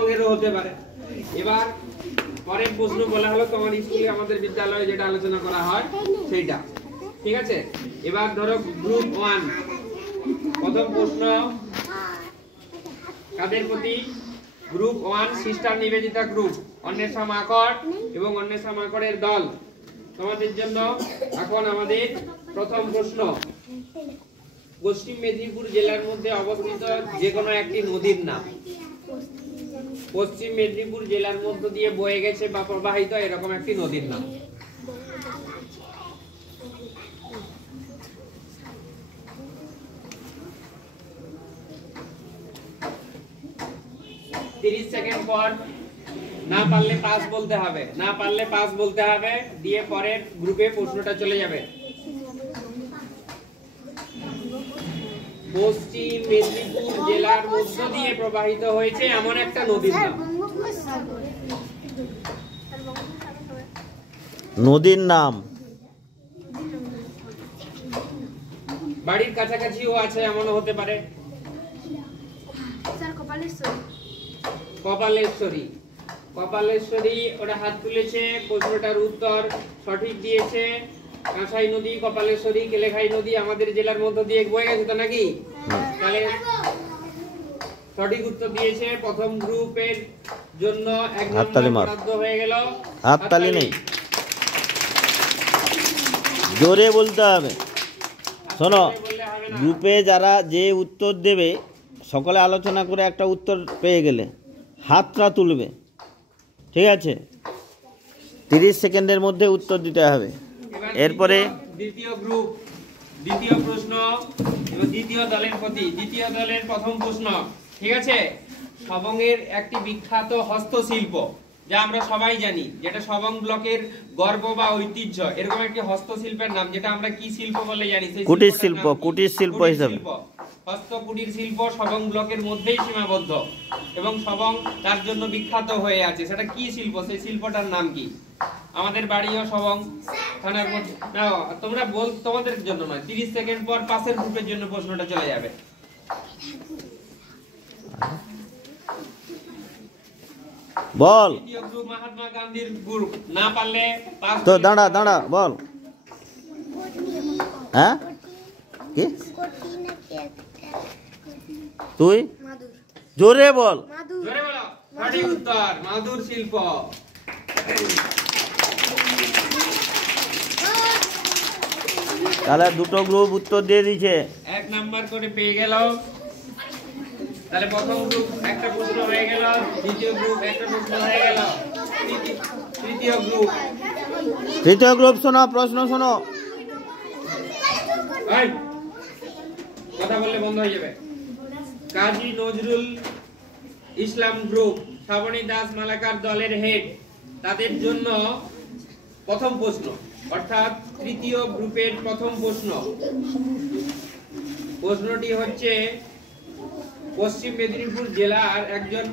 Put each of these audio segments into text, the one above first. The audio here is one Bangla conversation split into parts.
হতে পারে। এবার পরের প্রশ্ন বলা হলো তোমার স্কুলে আমাদের বিদ্যালয়ে যেটা আলোচনা করা হয় সেইটা, ঠিক আছে? এবার ধরো গ্রুপ 1 প্রথম প্রশ্ন কাদের প্রতি? Group 1 sister Nivedita group, Anwesha মাকড় এবং অন্বেষা মাকড়ের দল। তোমাদের জন্য এখন আমাদের প্রথম প্রশ্ন, পশ্চিম মেদিনীপুর জেলার মধ্যে অবস্থিত যে কোনো একটি নদীর নাম। পশ্চিম মেদিনীপুর জেলার মধ্য দিয়ে বয়ে গেছে বা প্রবাহিত এরকম একটি নদীর নাম। তিরিশ সেকেন্ড পর না পারলে পাস বলতে হবে, না পারলে পাস বলতে হবে, দিয়ে পরের গ্রুপে প্রশ্নটা চলে যাবে। পশ্চিম মেদিনীপুর জেলার মধ্য দিয়ে প্রবাহিত হয়েছে এমন একটা নদীর নাম। নদীর নাম বাড়ির কাছাকাছিও আছে, এমনও হতে পারে। কপালেশ্বরী, কপালেশ্বরী ওরা হাত তুলেছে, প্রশ্নটার উত্তর সঠিক দিয়েছে। কাঁসাই নদী, কপালেশ্বরী, কেলেখাই নদী আমাদের জেলার মধ্য দিয়ে বয়ে গেছে তো নাকি? তাহলে সঠিক উত্তর দিয়েছে। প্রথম গ্রুপের জন্য এক নম্বর বরাদ্দ হয়ে গেল। হাততালি নেই, জোরে বলতে হবে। শোনো, গ্রুপে যারা যে উত্তর দেবে সকলে আলোচনা করে একটা উত্তর পেয়ে গেলে হাতটা তুলবে, ঠিক আছে? 30 সেকেন্ডের মধ্যে উত্তর দিতে হবে। এরপরে দ্বিতীয় গ্রুপ, দ্বিতীয় প্রশ্ন এবং দ্বিতীয় দলের প্রতি, দ্বিতীয় দলের প্রথম প্রশ্ন, ঠিক আছে? সবংয়ের একটি বিখ্যাত হস্তশিল্প যা আমরা সবাই জানি, যেটা সবং ব্লকের গর্ব বা ঐতিহ্য, এরকম একটি হস্তশিল্পের নাম যেটা আমরা কি শিল্প বলে জানি? কুটির শিল্প, কুটির শিল্প হিসাবে। হস্ত কুটির শিল্প সবং ব্লকের মধ্যেই সীমাবদ্ধ এবং সবং তার জন্য বিখ্যাত হয়ে আছে। সেটা কি শিল্প? সেই শিল্পটার নাম কি? আমাদের বাড়িও সবং থানার মধ্যে। তোমরা বল, তোমাদের জন্য নয়, 30 সেকেন্ড পর পাশের গ্রুপের জন্য প্রশ্নটা চলে যাবে। বল। দ্বিতীয় গ্রুপ মহাত্মা গান্ধীর গ্রুপ, না পারলে পাস। তো দাঁড়া দাঁড়া, বল। হ্যাঁ কি তুই জোরে বল, জোরে বলো। সঠিক উত্তর মাদুর শিল্প। তাহলে দুটো গ্রুপ উত্তর দিয়ে দিয়েছে, 1 নাম্বার করে পেয়ে গেল। তাহলে প্রথম গ্রুপ একটা প্রশ্ন হয়ে গেল, দ্বিতীয় গ্রুপ একটা প্রশ্ন হয়ে গেল, তৃতীয় গ্রুপ। তৃতীয় গ্রুপ শোনো, প্রশ্ন শোনো। কথা বললে বন্ধ হয়ে যাবে। কাজী নজরুল ইসলাম গ্রুপ, শ্রাবণী দাস মালাকার দলের হেড, তাদের জন্য প্রথম প্রশ্ন, অর্থাৎ তৃতীয় গ্রুপের প্রথম প্রশ্ন। প্রশ্নটি হচ্ছে, পশ্চিম মেদিনীপুর জেলার একজন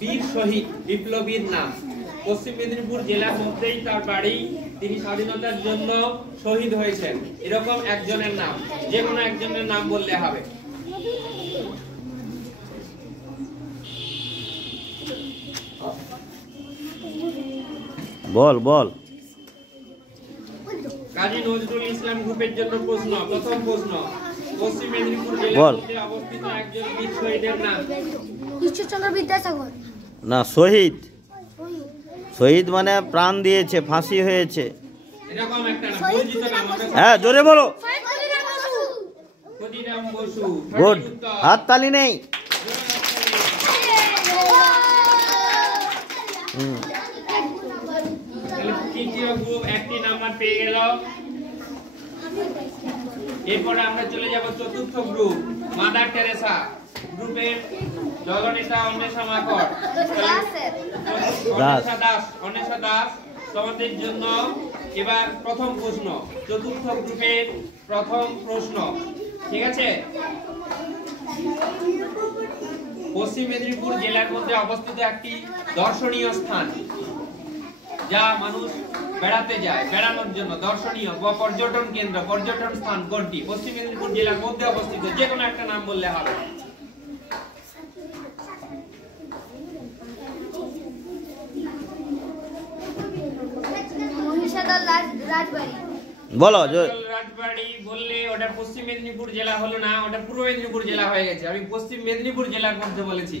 বীর শহীদ বিপ্লবীর নাম। পশ্চিম মেদিনীপুর জেলার মধ্যেই তার বাড়ি, তিনি স্বাধীনতার জন্য শহীদ হয়েছেন, এরকম একজনের নাম, যে কোনো একজনের নাম বললে হবে। বল বল। কাজী নজরুল ইসলাম গ্রুপের জন্য প্রশ্ন, প্রথম প্রশ্ন, পশ্চিম মেদিনীপুর জেলার মধ্যে অবস্থিত একজন বীর শহীদের নাম। ঈশ্বরচন্দ্র বিদ্যাসাগর। না, শহীদ। শহীদ মানে প্রাণ দিয়েছে, ফাঁসি হয়েছে, এরকম একটা নাম, পরিচিত নাম। হ্যাঁ জোরে বলো। ক্ষুদিরাম বসু। গুড, হাততালি নেই। তৃতীয় গ্রুপ একটি নাম্বার পেয়ে গেল। এরপরে আমরা চলে যাব চতুর্থ গ্রুপ, মাদার টেরেসা গ্রুপের দলনেতা অন্বেষা মাকড়, অন্বেষা দাস। তোমাদের জন্য এবার প্রথম প্রশ্ন, চতুর্থ গ্রুপের প্রথম প্রশ্ন, ঠিক আছে? পশ্চিম মেদিনীপুর জেলার মধ্যে অবস্থিত একটি দর্শনীয় স্থান যা মানুষ বেড়াতে যায়, বেড়ানোর জন্য দর্শনীয় বা পর্যটন কেন্দ্র, পর্যটন স্থান কোনটি? পশ্চিম মেদিনীপুর জেলার মধ্যে অবস্থিত, যে কোনো একটা নাম বললে হবে। নারাজল রাজবাড়ি। বলো রাজবাড়ি বললে ওটা পশ্চিম মেদিনীপুর জেলা হলো না, ওটা পূর্ব মেদিনীপুর জেলা হয়ে গেছে। আমি পশ্চিম মেদিনীপুর জেলার মধ্যে বলেছি,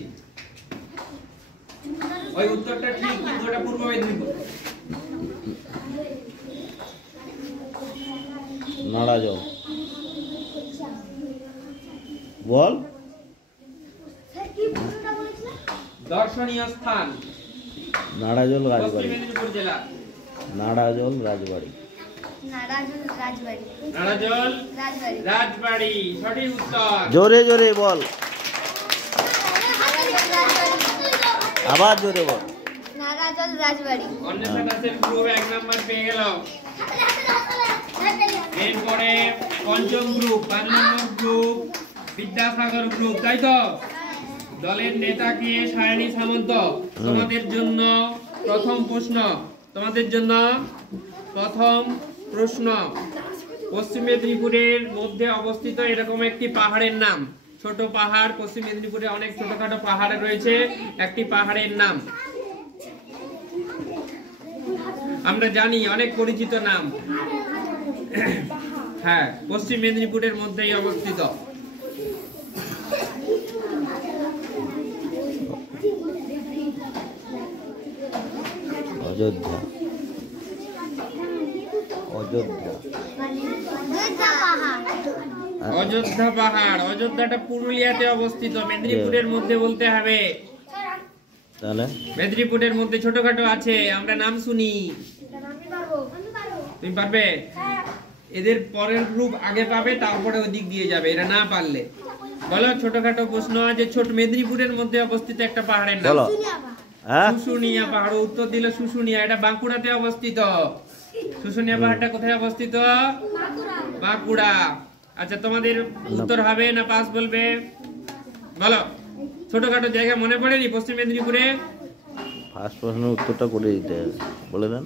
ওই উত্তরটা ঠিক, কিন্তু ওটা পূর্ব মেদিনীপুর। নাড়াজল বল। দর্শনীয় স্থান নাড়াজল পশ্চিম রাজবাড়ি। মেদিনীপুর জেলা। নাড়াজল রাজবাড়ি। নারাজল রাজবাড়ি। নারাজল রাজবাড়ি। রাজবাড়ি সঠিক উত্তর। জোরে জোরে বল, নারাজল রাজবাড়ি। আবার জোরে বল। নারাজল রাজবাড়ি। অন্বেষণ দাসের গ্রুপ 1 নাম্বার পেয়ে গেল। এরপরে পঞ্চম গ্রুপ 5 নম্বর গ্রুপ বিদ্যাসাগর গ্রুপ, তাই তো? দলের নেতা কে? সায়নী সামন্ত। তোমাদের জন্য প্রথম প্রশ্ন, পশ্চিম মেদিনীপুরের মধ্যে অবস্থিত এরকম একটি পাহাড়ের নাম, ছোট পাহাড়, পশ্চিম মেদিনীপুরে অনেক ছোটখাটো পাহাড় রয়েছে, একটি পাহাড়ের নাম আমরা জানি, অনেক পরিচিত নাম। হ্যাঁ, পশ্চিম মেদিনীপুরের মধ্যেই অবস্থিত। অযোধ্যা। অযোধ্যা। অযোধ্যা পাহাড়, অযোধ্যাটা পুরুলিয়াতে অবস্থিত, মেদিনীপুরের মধ্যে বলতে হবে। তাহলে মেদিনীপুরের মধ্যে ছোটখাটো আছে, আমরা নাম শুনি। তুমি পারবে? এদের পরের গ্রুপ আগে পাবে, তারপরে ওদিক দিয়ে যাবে, এরা না পারলে। বলো, ছোটখাটো প্রশ্ন আছে। ছোট মেদিনীপুরের মধ্যে অবস্থিত একটা পাহাড়ের নাম। বলো। হ্যাঁ, শুশুনিয়া পাহাড়। উত্তর দিল শুশুনিয়া, এটা বাঁকুড়াতে অবস্থিত। শুশুনিয়া পাহাড়টা কোথায় অবস্থিত? বাঁকুড়া। আচ্ছা, তোমাদের উত্তর হবে না পাস বলবে? বলো, ছোটখাটো জায়গা মনে পড়েনি পশ্চিম মেদিনীপুরে? ফার্স্ট প্রশ্নের উত্তরটা করে দিতে হবে, বলে দেন।